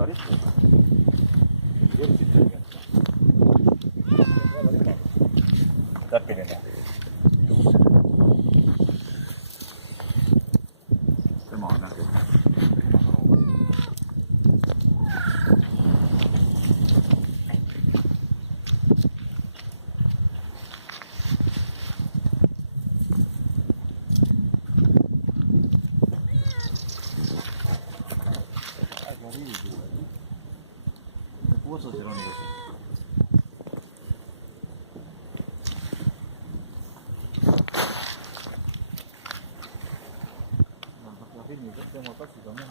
väga lihtne. Täpiline. Tema on nähtud. Puso si ronii così. La filmi siamo passi da me.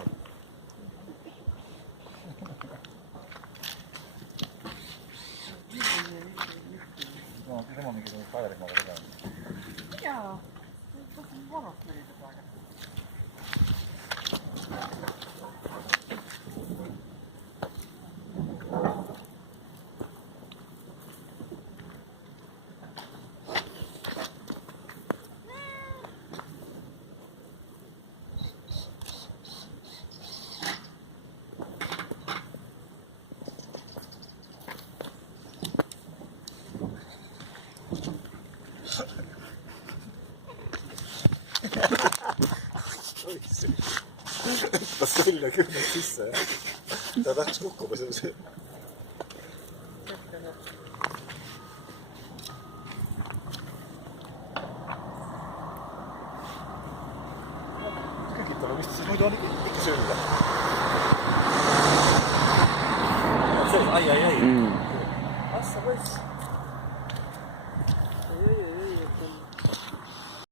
No, siamo mica come padre, ma guarda. Jaa, kas on vanast meeldib väga? Las välja kümned sisse ja ta tahaks kukkuma sellise. Kõkitame, mis ta siis muidu on ikka sööda. Ai. Assa võiks.